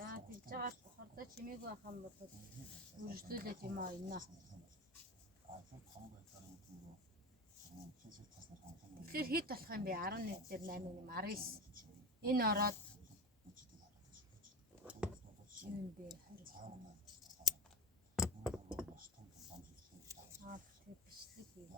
За тэгж байгаа хордоо чимээг байхаа бодоод үржлүүлээд юм аа инна. Тэгэхээр хэд болох юм бэ? 11 дээр 8 юм 19. Энэ ороод юм бэ? Тэр бичлэг бий.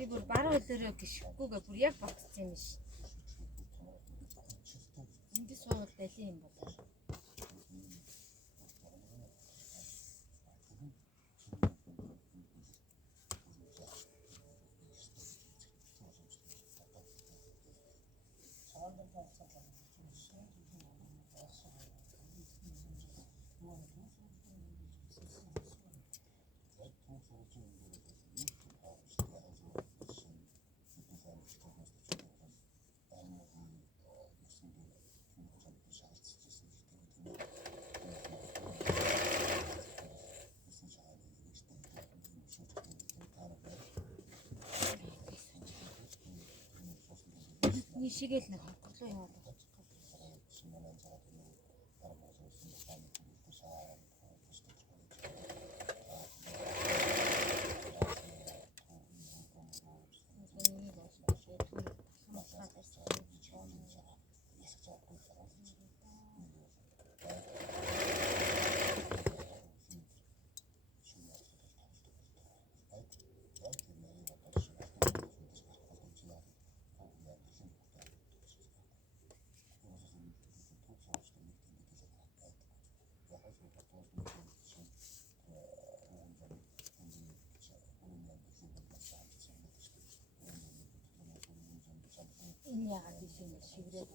Би бүр баруун хөлөөрөө гიშггүйгээ бүр яг багтсан юм биш. Энд суувал байлын юм болоо. Нишигээл нэг хотлоо юм болоо. Энэ яагаад биш юм бэ? Шиврээд